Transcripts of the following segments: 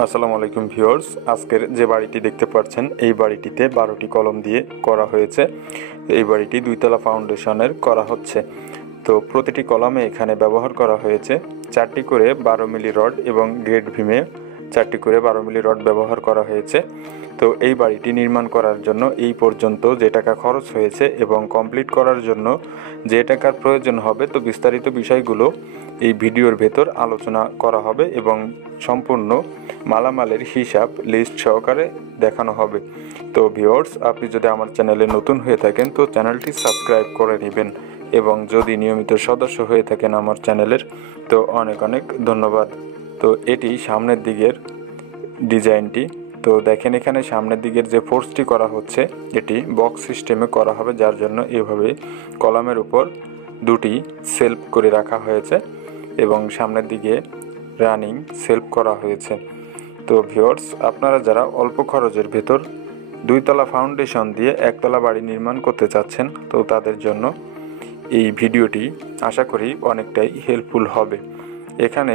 আসসালামু আলাইকুম ভিউয়ার্স, আজকের যে বাড়িটি দেখতে পাচ্ছেন এই বাড়িটিতে 12টি কলম দিয়ে করা হয়েছে। এই বাড়িটি দুইতলা ফাউন্ডেশনের করা হচ্ছে। তো প্রতিটি কলামে এখানে ব্যবহার করা হয়েছে 4টি করে 12 মিলি রড এবং গ্রেড ভীমে 4টি করে 12 মিলি রড ব্যবহার করা হয়েছে। তো এই বাড়িটি নির্মাণ করার জন্য এই পর্যন্ত যে টাকা খরচ হয়েছে এবং কমপ্লিট করার জন্য যে টাকার প্রয়োজন হবে, তো বিস্তারিত বিষয়গুলো এই ভিডিওর ভেতর আলোচনা করা হবে এবং সম্পূর্ণ মালামালের হিসাব লিস্ট সহকারে দেখানো হবে। তো ভিউয়ার্স, আপনি যদি আমার চ্যানেলে নতুন হয়ে থাকেন তো চ্যানেলটি সাবস্ক্রাইব করে নেবেন এবং যদি নিয়মিত সদস্য হয়ে থাকেন আমার চ্যানেলের তো অনেক অনেক ধন্যবাদ। তো এটি সামনের দিকের ডিজাইনটি। তো দেখেন এখানে সামনের দিকের যে ফোর্সটি করা হচ্ছে এটি বক্স সিস্টেমে করা হবে, যার জন্য এভাবে কলামের উপর দুটি সেলফ করে রাখা হয়েছে এবং সামনের দিকে রানিং সেলফ করা হয়েছে। তো ভিউয়ার্স, আপনারা যারা অল্প খরচের ভেতর দুইতলা ফাউন্ডেশন দিয়ে একতলা বাড়ি নির্মাণ করতে চাচ্ছেন তো তাদের জন্য এই ভিডিওটি আশা করি অনেকটাই হেল্পফুল হবে। এখানে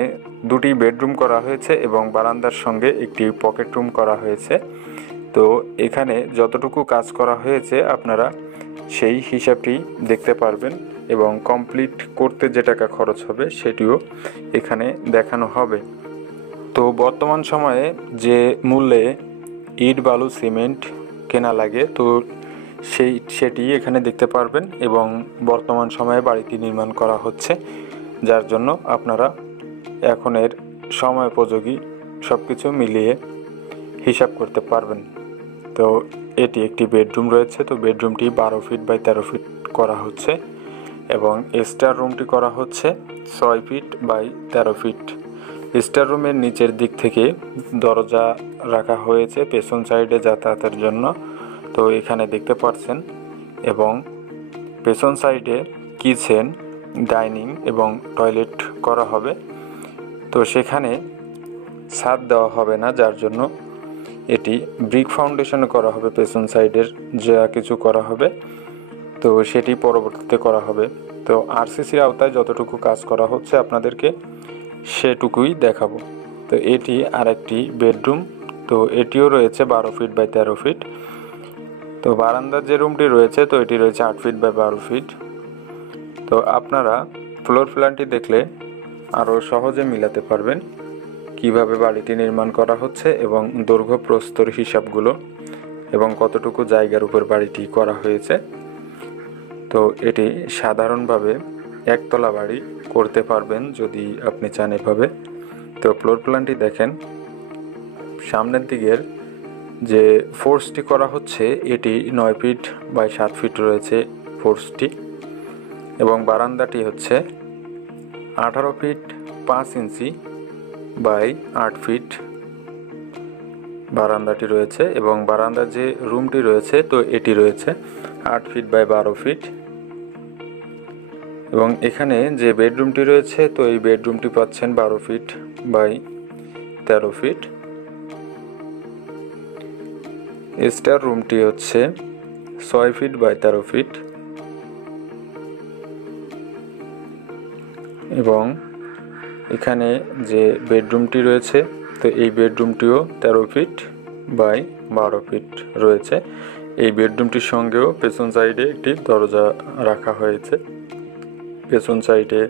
দুটি বেডরুম করা হয়েছে এবং বারান্দার সঙ্গে একটি পকেট রুম করা হয়েছে। তো এখানে যতটুকু কাজ করা হয়েছে আপনারা সেই হিসাবটি দেখতে পারবেন এবং কমপ্লিট করতে যে টাকা খরচ হবে সেটিও এখানে দেখানো হবে। তো বর্তমান সময়ে যে মূল্যে ইট বালু সিমেন্ট কেনা লাগে তো সেটি এখানে দেখতে পারবেন এবং বর্তমান সময়ে বাড়িটি নির্মাণ করা হচ্ছে, যার জন্য আপনারা এখনের সময় উপযোগী সব কিছু মিলিয়ে হিসাব করতে পারবেন। তো এটি একটি বেডরুম রয়েছে। তো বেডরুমটি 12 ফিট বাই 13 ফিট করা হচ্ছে এবং স্টার রুমটি করা হচ্ছে 6 ফিট বাই 13 ফিট। স্টার রুমের নিচের দিক থেকে দরজা রাখা হয়েছে পেছন সাইডে যাতায়াতের জন্য। তো এখানে দেখতে পাচ্ছেন এবং পেছন সাইডে কিচেন, ডাইনিং এবং টয়লেট করা হবে। তো সেখানে ছাদ দেওয়া হবে না, যার জন্য এটি ব্রিক ফাউন্ডেশনে করা হবে। পেছন সাইডের যা কিছু করা হবে তো সেটি পরবর্তীতে করা হবে। তো আরসিসির আওতায় যতটুকু কাজ করা হচ্ছে আপনাদেরকে সেটুকুই দেখাবো। তো এটি আরেকটি বেডরুম। তো এটিও রয়েছে 12 ফিট বাই 13 ফিট। তো বারান্দার যে রুমটি রয়েছে তো এটি রয়েছে 8 ফিট বাই 12 ফিট। তো আপনারা ফ্লোর প্ল্যানটি দেখলে আরও সহজে মিলাতে পারবেন কিভাবে বাড়িটি নির্মাণ করা হচ্ছে এবং দৈর্ঘ্য প্রস্থর হিসাবগুলো এবং কতটুকু জায়গার উপর বাড়িটি করা হয়েছে। তো এটি সাধারণভাবে একতলা বাড়ি করতে পারবেন যদি আপনি চান এভাবে। তো ফ্লোর প্ল্যানটি দেখেন, সামনের দিকের যে ফোর্সটি করা হচ্ছে এটি 9 ফিট বাই 7 ফিট রয়েছে ফোর্সটি এবং বারান্দাটি হচ্ছে 18 ফিট 5 ইঞ্চি বাই 8 ফিট বারান্দাটি রয়েছে এবং বারান্দার যে রুমটি রয়েছে তো এটি রয়েছে 8 ফিট বাই 12 ফিট এবং এখানে যে বেডরুমটি রয়েছে তো এই বেডরুমটি পাচ্ছেন 12 ফিট বাই 13 ফিট। স্টার রুমটি হচ্ছে 6 ফিট বাই 13 ফিট এবং এখানে যে বেডরুমটি রয়েছে তো এই বেডরুমটিও 13 ফিট বাই 12 ফিট রয়েছে। এই বেডরুমটির সঙ্গেও পেছন সাইডে একটি দরজা রাখা হয়েছে। পেছন সাইডে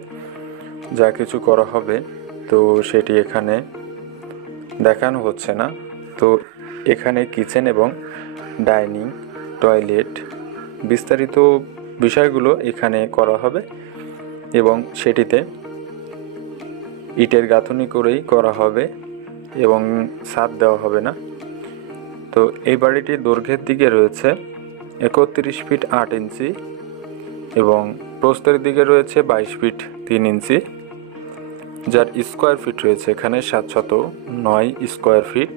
যা কিছু করা হবে তো সেটি এখানে দেখানো হচ্ছে না। তো এখানে কিচেন এবং ডাইনিং, টয়লেট বিস্তারিত বিষয়গুলো এখানে করা হবে এবং সেটিতে ইটের গাঁথনি করেই করা হবে এবং ছাদ দেওয়া হবে না। তো এই বাড়িটির দৈর্ঘ্যের দিকে রয়েছে 31 ফিট 8 ইঞ্চি এবং প্রস্থের দিকে রয়েছে 22 ফিট 3 ইঞ্চি, যার স্কোয়ার ফিট রয়েছে এখানে 709 স্কোয়ার ফিট।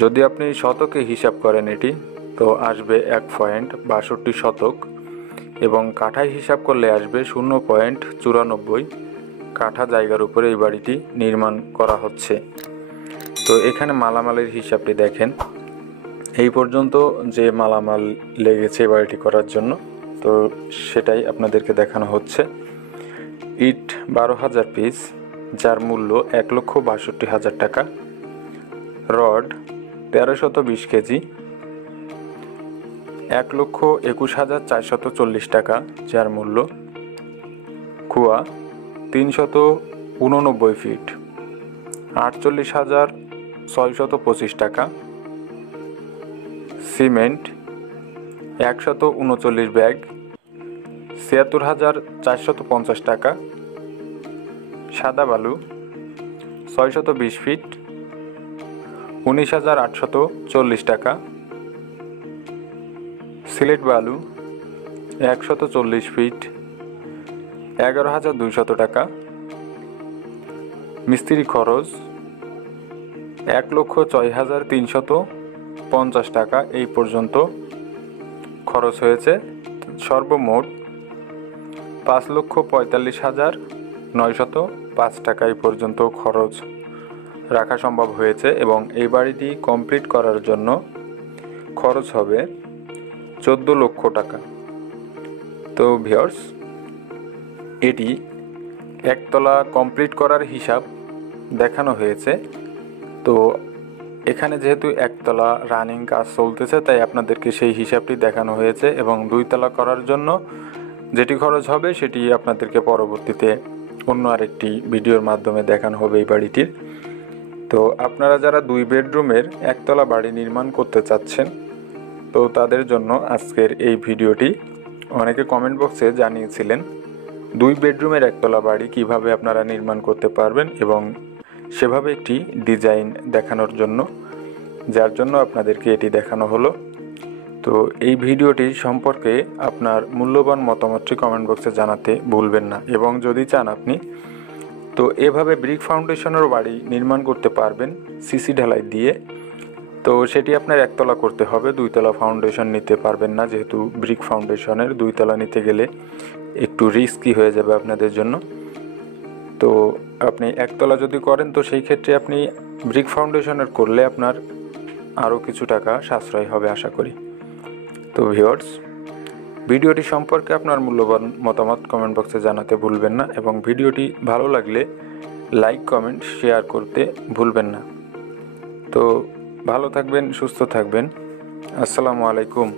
যদি আপনি শতকে হিসাব করেন এটি তো আসবে 1.62 শতক এবং কাঠায় হিসাব করলে আসবে 0.94 কাঠা জায়গার উপরে এই বাড়িটি নির্মাণ করা হচ্ছে। তো এখানে মালামালের হিসাবটি দেখেন, এই পর্যন্ত যে মালামাল লেগেছে এই বাড়িটি করার জন্য তো সেটাই আপনাদেরকে দেখানো হচ্ছে। ইট 12,000 পিস, যার মূল্য 1,62,000 টাকা। রড 1320 কেজি 1,21,440 টাকা, যার মূল্য। কুয়া 389 ফিট 48,625 টাকা। সিমেন্ট 139 ব্যাগ 76,450 টাকা। সাদা বালু 620 ফিট 19,840 টাকা। সিলেট বালু 140 ফিট 11,200 টাকা। মিস্ত্রি খরচ 1,06,350 টাকা এই পর্যন্ত খরচ হয়েছে। সর্বমোট 5,45,905 টাকা এই পর্যন্ত খরচ রাখা সম্ভব হয়েছে এবং এই বাড়িটি কমপ্লিট করার জন্য খরচ হবে 14 লক্ষ টাকা। তো ভিউয়ার্স, এটি একতলা কমপ্লিট করার হিসাব দেখানো হয়েছে। তো এখানে যেহেতু একতলা রানিং কাজ চলতেছে, তাই আপনাদেরকে সেই হিসাবটি দেখানো হয়েছে এবং 2 তলা করার জন্য যেটি খরচ হবে সেটি আপনাদেরকে পরবর্তীতে অন্য আরেকটি ভিডিওর মাধ্যমে দেখানো হবে এই বাড়িটির। তো আপনারা যারা 2 বেডরুমের একতলা বাড়ি নির্মাণ করতে চাচ্ছেন, তো তাদের জন্য আজকের এই ভিডিওটি। অনেকে কমেন্ট বক্সে জানিয়েছিলেন 2 বেডরুমের একতলা বাড়ি কিভাবে আপনারা নির্মাণ করতে পারবেন এবং সেভাবে একটি ডিজাইন দেখানোর জন্য, যার জন্য আপনাদেরকে এটি দেখানো হলো। তো এই ভিডিওটি সম্পর্কে আপনার মূল্যবান মতামতটি কমেন্ট বক্সে জানাতে ভুলবেন না এবং যদি চান আপনি তো এভাবে ব্রিক ফাউন্ডেশনের বাড়ি নির্মাণ করতে পারবেন সিসি ঢালাই দিয়ে, তো সেটি আপনার একতলা করতে হবে, 2 তলা ফাউন্ডেশন নিতে পারবেন না, যেহেতু ব্রিক ফাউন্ডেশনের 2 তলা নিতে গেলে একটু রিস্কি হয়ে যাবে আপনাদের জন্য। তো আপনি একতলা যদি করেন তো সেই ক্ষেত্রে আপনি ব্রিক ফাউন্ডেশনের করলে আপনার আরও কিছু টাকা সাশ্রয় হবে আশা করি। তো ভিউয়ার্স, ভিডিওটি সম্পর্কে আপনার মূল্যবান মতামত কমেন্ট বক্সে জানাতে ভুলবেন না এবং ভিডিওটি ভালো লাগলে লাইক কমেন্ট শেয়ার করতে ভুলবেন না। তো ভালো থাকবেন, সুস্থ থাকবেন। আসসালামু আলাইকুম।